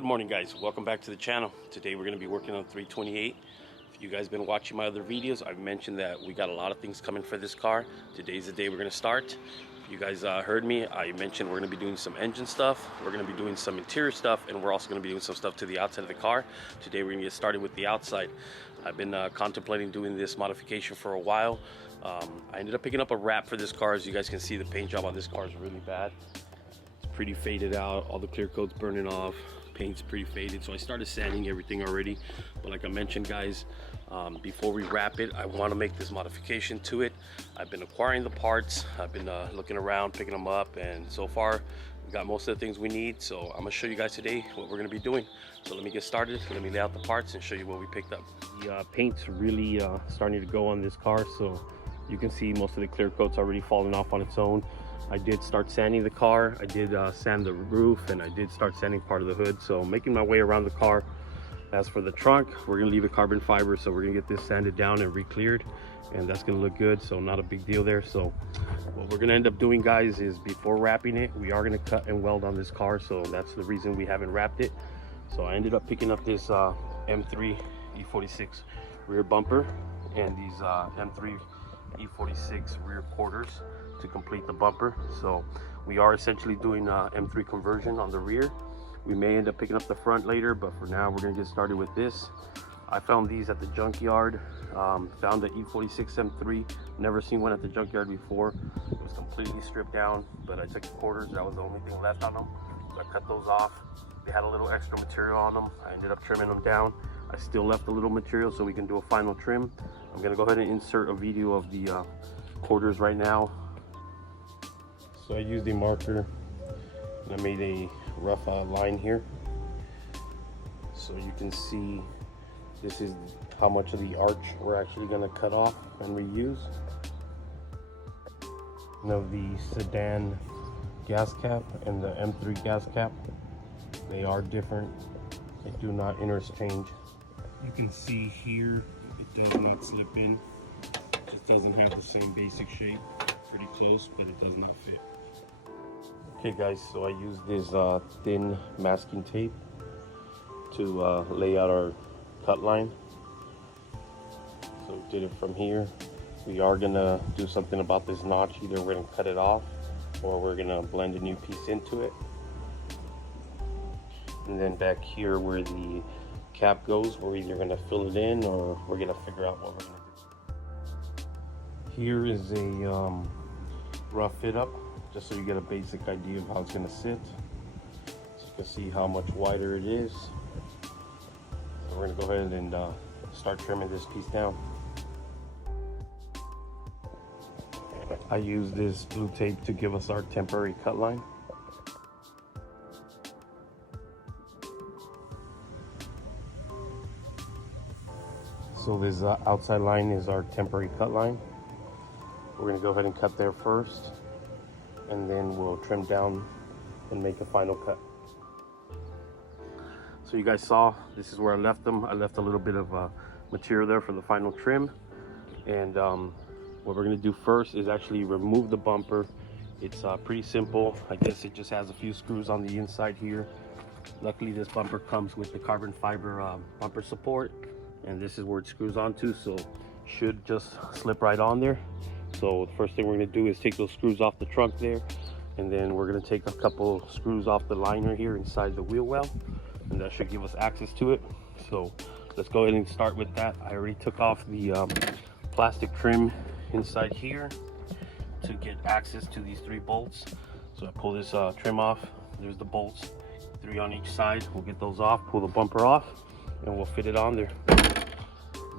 Good morning, guys. Welcome back to the channel. Today we're going to be working on 328. If you guys been watching my other videos, I've mentioned that we got a lot of things coming for this car. Today's the day we're going to start. If you guys heard me, I mentioned we're going to be doing some engine stuff, we're going to be doing some interior stuff, and we're also going to be doing some stuff to the outside of the car. Today we're going to get started with the outside. I've been contemplating doing this modification for a while. I ended up picking up a wrap for this car. As you guys can see, the paint job on this car is really bad. It's pretty faded out, all the clear coat's burning off, paint's pretty faded, so I started sanding everything already. But like I mentioned, guys, before we wrap it, I want to make this modification to it. I've been acquiring the parts, I've been looking around, picking them up, and so far we got most of the things we need. So I'm gonna show you guys today what we're gonna be doing. So let me get started, let me lay out the parts and show you what we picked up. The paint's really starting to go on this car, so you can see most of the clear coat's already falling off on its own. I did start sanding the car, I did sand the roof, and I did start sanding part of the hood. So making my way around the car. As for the trunk, we're gonna leave it carbon fiber, so we're gonna get this sanded down and re-cleared, and that's gonna look good, so not a big deal there. So what we're gonna end up doing, guys, is before wrapping it, we are gonna cut and weld on this car, so that's the reason we haven't wrapped it. So I ended up picking up this M3 E46 rear bumper and these M3 E46 rear quarters to complete the bumper. So we are essentially doing M3 conversion on the rear. We may end up picking up the front later, but for now we're gonna get started with this. I found these at the junkyard, found the E46 M3, never seen one at the junkyard before. It was completely stripped down, but I took the quarters, that was the only thing left on them. So I cut those off. They had a little extra material on them. I ended up trimming them down. I still left a little material so we can do a final trim. I'm gonna go ahead and insert a video of the quarters right now. So I used a marker and I made a rough line here. So you can see this is how much of the arch we're actually gonna cut off and reuse. Now the sedan gas cap and the M3 gas cap, they are different. They do not interchange. You can see here, it does not slip in. It just doesn't have the same basic shape. Pretty close, but it does not fit. Okay guys, so I used this thin masking tape to lay out our cut line. So we did it from here. We are gonna do something about this notch. Either we're gonna cut it off or we're gonna blend a new piece into it. And then back here where the cap goes, we're either gonna fill it in or we're gonna figure out what we're gonna do. Here is a rough fit up, just so you get a basic idea of how it's gonna sit. So you can see how much wider it is. So we're gonna go ahead and start trimming this piece down. I use this blue tape to give us our temporary cut line. So this outside line is our temporary cut line. We're gonna go ahead and cut there first, and then we'll trim down and make a final cut. So you guys saw, this is where I left them. I left a little bit of material there for the final trim. And what we're gonna do first is actually remove the bumper. It's pretty simple. I guess it just has a few screws on the inside here. Luckily this bumper comes with the carbon fiber bumper support, and this is where it screws onto, so should just slip right on there. So the first thing we're gonna do is take those screws off the trunk there, and then we're gonna take a couple screws off the liner here inside the wheel well, and that should give us access to it. So let's go ahead and start with that. I already took off the plastic trim inside here to get access to these 3 bolts. So I pull this trim off. There's the bolts, 3 on each side. We'll get those off, pull the bumper off, and we'll fit it on there.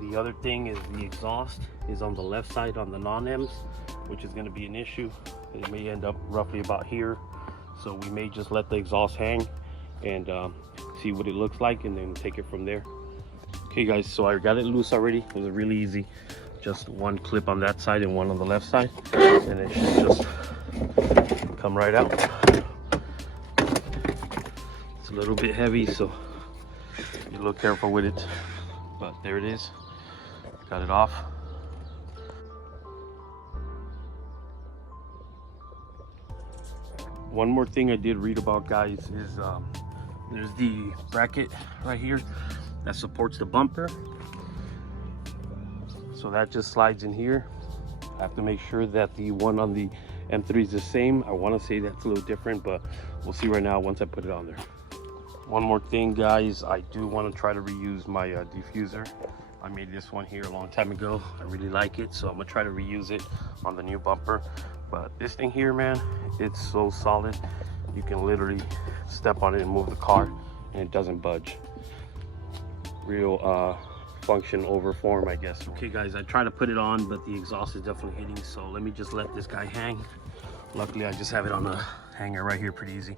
The other thing is the exhaust is on the left side on the non-M's, which is going to be an issue. It may end up roughly about here, so we may just let the exhaust hang and see what it looks like, and then take it from there. Okay guys, so I got it loose already. It was really easy, just one clip on that side and one on the left side, and it should just come right out. It's a little bit heavy, so be a little careful with it, but there it is. Got it off. One more thing I did read about, guys, is There's the bracket right here that supports the bumper. So that just slides in here. I have to make sure that the one on the M3 is the same. I want to say that's a little different, but we'll see right now once I put it on there. One more thing, guys, I do want to try to reuse my diffuser. I made this one here a long time ago. I really like it, so I'm gonna try to reuse it on the new bumper. But this thing here, man, it's so solid. You can literally step on it and move the car and it doesn't budge. Real function over form, I guess. Okay guys, I tried to put it on, but the exhaust is definitely hitting, so let me just let this guy hang. Luckily I just have it on a hanger right here, pretty easy,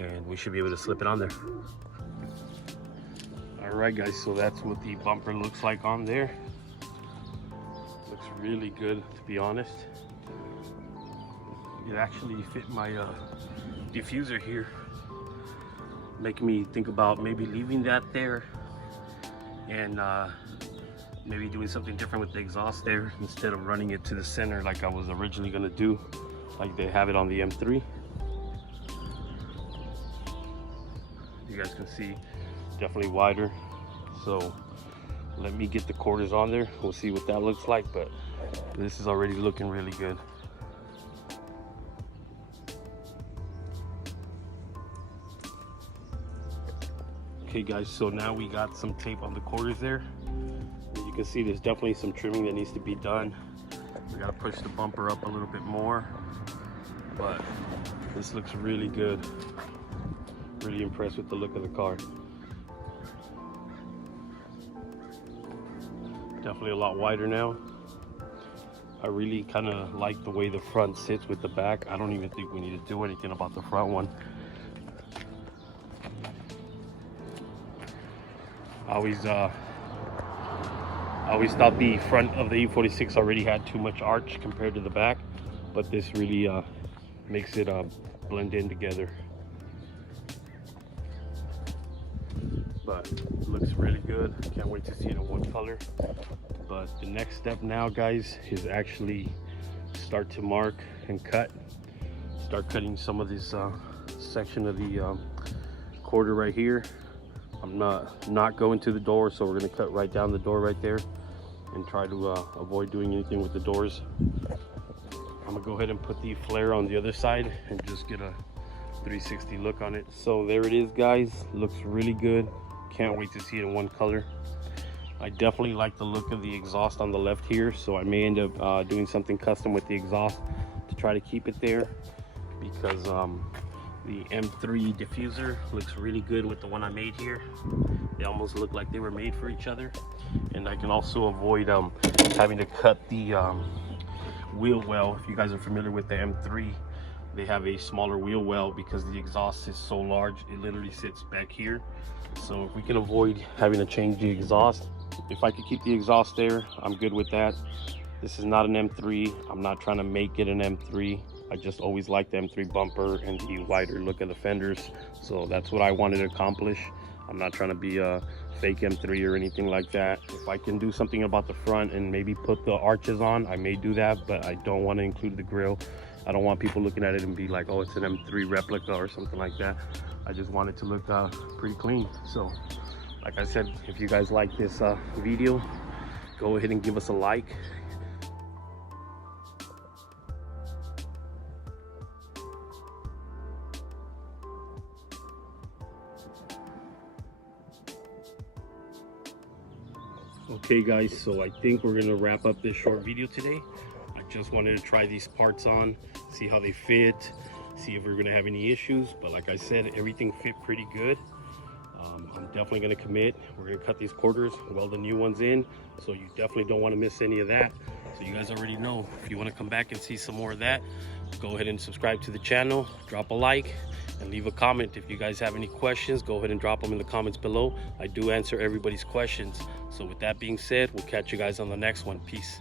and we should be able to slip it on there. All right guys, so that's what the bumper looks like on there. Looks really good, to be honest. It actually fit my diffuser here, making me think about maybe leaving that there and maybe doing something different with the exhaust there instead of running it to the center like I was originally gonna do, like they have it on the M3. You guys can see definitely wider. So let me get the quarters on there, we'll see what that looks like, but this is already looking really good. Okay guys, so now we got some tape on the quarters there. As you can see, there's definitely some trimming that needs to be done. We gotta push the bumper up a little bit more, but this looks really good. Really impressed with the look of the car. Definitely a lot wider now. I really kind of like the way the front sits with the back. I don't even think we need to do anything about the front one. I always thought the front of the E46 already had too much arch compared to the back, but this really makes it blend in together. But it looks really good. Can't wait to see it in one color. But the next step now, guys, is actually start to mark and cut. Start cutting some of this section of the quarter right here. I'm not going to the door, so we're gonna cut right down the door right there and try to avoid doing anything with the doors. I'm gonna go ahead and put the flare on the other side and just get a 360 look on it. So there it is, guys. Looks really good. Can't wait to see it in one color. I definitely like the look of the exhaust on the left here, so I may end up doing something custom with the exhaust to try to keep it there, because the M3 diffuser looks really good with the one I made here. They almost look like they were made for each other. And I can also avoid having to cut the wheel well. If you guys are familiar with the M3, they have a smaller wheel well because the exhaust is so large, it literally sits back here. So if we can avoid having to change the exhaust, if I could keep the exhaust there, I'm good with that. This is not an M3. I'm not trying to make it an M3. I just always liked the M3 bumper and the wider look of the fenders. So that's what I wanted to accomplish. I'm not trying to be a fake M3 or anything like that. If I can do something about the front and maybe put the arches on, I may do that, but I don't want to include the grille. I don't want people looking at it and be like, oh, it's an M3 replica or something like that. I just want it to look pretty clean. So like I said, if you guys like this video, go ahead and give us a like. Okay guys, so I think we're gonna wrap up this short video today. I just wanted to try these parts on, see how they fit, see if we're gonna have any issues. But like I said, everything fit pretty good. I'm definitely gonna commit. We're gonna cut these quarters, weld the new ones in, so you definitely don't want to miss any of that. So you guys already know, if you want to come back and see some more of that, go ahead and subscribe to the channel, drop a like, and leave a comment. If you guys have any questions, go ahead and drop them in the comments below. I do answer everybody's questions. So with that being said, we'll catch you guys on the next one. Peace.